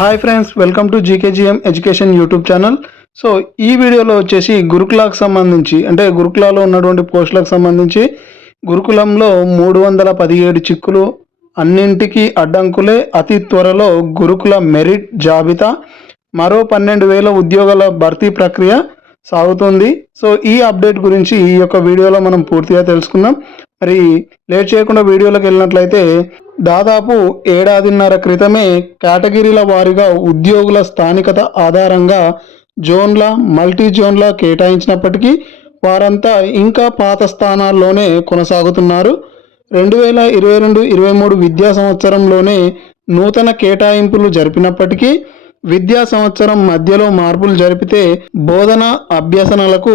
Hi friends, welcome to GKGM education YouTube channel. So ఈ వీడియోలో వచ్చేసి గురుకులాకు సంబంధించి అంటే గురుకులాలో ఉన్నటువంటి పోస్టులకు సంబంధించి గురుకులంలో 317 చిక్కులు, అన్నింటికీ అడ్డంకులే, అతి త్వరలో గురుకుల మెరిట్ జాబితా, మరో 12,000 ఉద్యోగాల భర్తీ ప్రక్రియ సాగుతుంది. సో ఈ అప్డేట్ గురించి ఈ యొక్క వీడియోలో మనం పూర్తిగా తెలుసుకుందాం. మరి లేట్ చేయకుండా వీడియోలోకి వెళ్ళినట్లయితే దాదాపు ఏడాదిన్నర క్రితమే కేటగిరీల వారీగా ఉద్యోగుల స్థానికత ఆధారంగా జోన్ల, మల్టీ జోన్ల కేటాయించినప్పటికీ వారంతా ఇంకా పాత స్థానాల్లోనే కొనసాగుతున్నారు. 2022-23 విద్యా సంవత్సరంలోనే నూతన కేటాయింపులు జరిపినప్పటికీ విద్యా సంవత్సరం మధ్యలో మార్పులు జరిపితే బోధన అభ్యసనలకు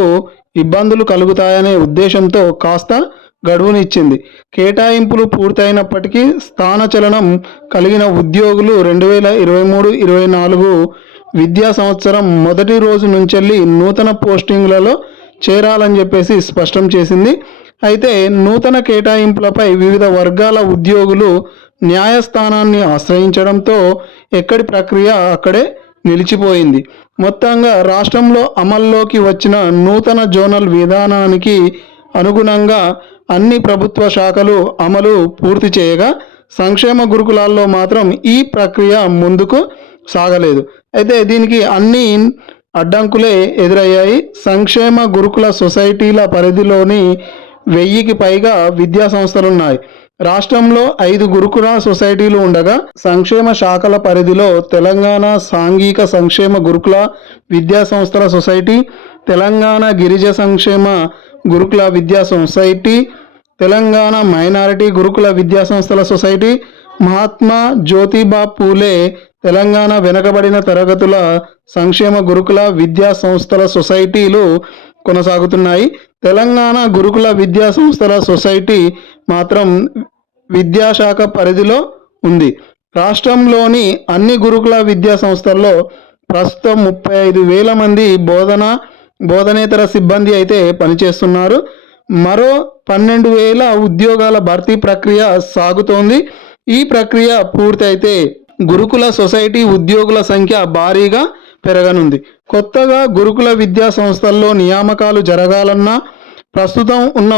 ఇబ్బందులు కలుగుతాయనే ఉద్దేశంతో కాస్త గడువునిచ్చింది. కేటాయింపులు పూర్తయినప్పటికీ స్థానచలనం కలిగిన ఉద్యోగులు 2023-24 విద్యా సంవత్సరం మొదటి రోజు నుంచెల్లి నూతన పోస్టింగ్లలో చేరాలని చెప్పేసి స్పష్టం చేసింది. అయితే నూతన కేటాయింపులపై వివిధ వర్గాల ఉద్యోగులు న్యాయస్థానాన్ని ఆశ్రయించడంతో ఎక్కడి ప్రక్రియ అక్కడే నిలిచిపోయింది. మొత్తంగా రాష్ట్రంలో అమల్లోకి వచ్చిన నూతన జోనల్ విధానానికి అనుగుణంగా అన్ని ప్రభుత్వ శాఖలు అమలు పూర్తి చేయగా సంక్షేమ గురుకులాల్లో మాత్రం ఈ ప్రక్రియ ముందుకు సాగలేదు. అయితే దీనికి అన్ని అడ్డంకులే ఎదురయ్యాయి. సంక్షేమ గురుకుల సొసైటీల పరిధిలోని 1000కి పైగా విద్యా సంస్థలున్నాయి. రాష్ట్రంలో 5 గురుకుల సొసైటీలు ఉండగా సంక్షేమ శాఖల పరిధిలో తెలంగాణ సాంఘిక సంక్షేమ గురుకుల విద్యా సంస్థల సొసైటీ, తెలంగాణ గిరిజ సంక్షేమ గురుకుల విద్యా సొసైటీ, తెలంగాణ మైనారిటీ గురుకుల విద్యా సంస్థల సొసైటీ, మహాత్మా జ్యోతిబా పూలే తెలంగాణ వెనుకబడిన తరగతుల సంక్షేమ గురుకుల విద్యా సంస్థల సొసైటీలు కొనసాగుతున్నాయి. తెలంగాణ గురుకుల విద్యా సంస్థల సొసైటీ మాత్రం విద్యాశాఖ పరిధిలో ఉంది. రాష్ట్రంలోని అన్ని గురుకుల విద్యా సంస్థల్లో ప్రస్తుతం 35,000 మంది బోధనేతర సిబ్బంది అయితే పనిచేస్తున్నారు. మరో 12,000 ఉద్యోగాల భర్తీ ప్రక్రియ సాగుతోంది. ఈ ప్రక్రియ పూర్తయితే గురుకుల సొసైటీ ఉద్యోగుల సంఖ్య భారీగా పెరగనుంది. కొత్తగా గురుకుల విద్యా సంస్థల్లో నియామకాలు జరగాలన్నా, ప్రస్తుతం ఉన్న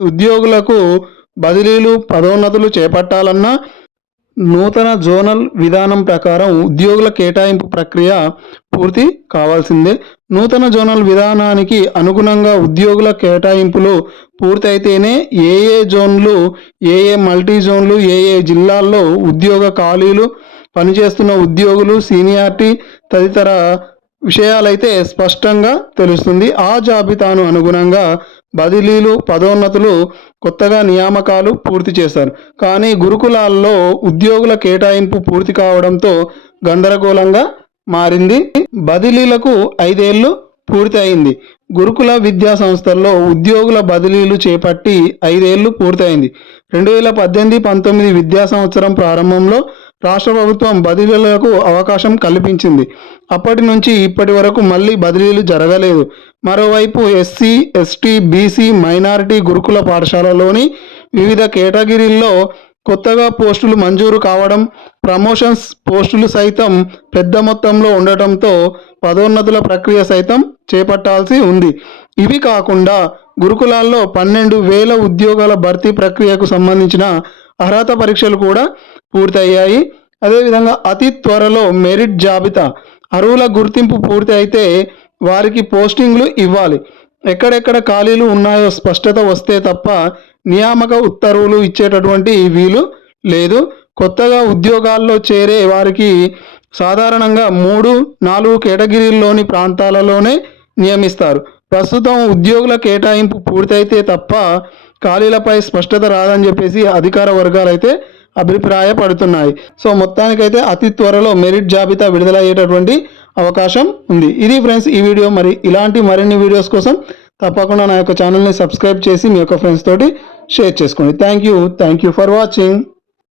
ఉద్యోగులకు బదిలీలు, పదోన్నతులు చేపట్టాలన్నా నూతన జోనల్ విధానం ప్రకారం ఉద్యోగుల కేటాయింపు ప్రక్రియ పూర్తి కావాల్సిందే. నూతన జోనల్ విధానానికి అనుగుణంగా ఉద్యోగుల కేటాయింపులు పూర్తయితేనే ఏ జోన్లు, ఏ మల్టీ జోన్లు, ఏ జిల్లాల్లో ఉద్యోగ ఖాళీలు, పనిచేస్తున్న ఉద్యోగులు, సీనియారిటీ తదితర విషయాలైతే స్పష్టంగా తెలుస్తుంది. ఆ జాబితాను అనుగుణంగా బదిలీలు, పదోన్నతులు, కొత్తగా నియామకాలు పూర్తి చేశారు. కానీ గురుకులాల్లో ఉద్యోగుల కేటాయింపు పూర్తి కావడంతో గందరగోళంగా మారింది. బదిలీలకు 5 ఏళ్లు పూర్తి అయింది. గురుకుల విద్యా సంస్థల్లో ఉద్యోగుల బదిలీలు చేపట్టి 5 ఏళ్లు పూర్తయింది. 2018-19 విద్యా సంవత్సరం ప్రారంభంలో రాష్ట్ర ప్రభుత్వం బదిలీలకు అవకాశం కల్పించింది. అప్పటి నుంచి ఇప్పటి వరకు మళ్ళీ బదిలీలు జరగలేదు. మరోవైపు ఎస్సీ, ఎస్టీ, బీసీ, మైనారిటీ గురుకుల పాఠశాలలోని వివిధ కేటగిరీల్లో కొత్తగా పోస్టులు మంజూరు కావడం, ప్రమోషన్స్ పోస్టులు సైతం పెద్ద మొత్తంలో ఉండటంతో పదోన్నతుల ప్రక్రియ సైతం చేపట్టాల్సి ఉంది. ఇవి కాకుండా గురుకులాల్లో 12,000 ఉద్యోగాల భర్తీ ప్రక్రియకు సంబంధించిన అర్హత పరీక్షలు కూడా పూర్తయ్యాయి. అదేవిధంగా అతి త్వరలో మెరిట్ జాబితా, అర్హుల గుర్తింపు పూర్తి అయితే వారికి పోస్టింగ్లు ఇవ్వాలి. ఎక్కడెక్కడ ఖాళీలు ఉన్నాయో స్పష్టత వస్తే తప్ప నియామక ఉత్తర్వులు ఇచ్చేటటువంటి వీలు లేదు. కొత్తగా ఉద్యోగాల్లో చేరే వారికి సాధారణంగా 3-4 కేటగిరీల్లోని ప్రాంతాలలోనే నియమిస్తారు. ప్రస్తుతం ఉద్యోగుల కేటాయింపు పూర్తయితే తప్ప ఖాళీలపై స్పష్టత రాదని చెప్పేసి అధికార వర్గాలు అయితే అభిప్రాయపడుతున్నాయి. సో మొత్తానికైతే అతి త్వరలో మెరిట్ జాబితా విడుదలయ్యేటటువంటి అవకాశం ఉంది. ఇది ఫ్రెండ్స్ ఈ వీడియో. మరి ఇలాంటి మరిన్ని వీడియోస్ కోసం తప్పకుండా నా యొక్క ఛానల్ని సబ్స్క్రైబ్ చేసి మీ యొక్క ఫ్రెండ్స్ తోటి షేర్ చేసుకోండి. Thank you for watching.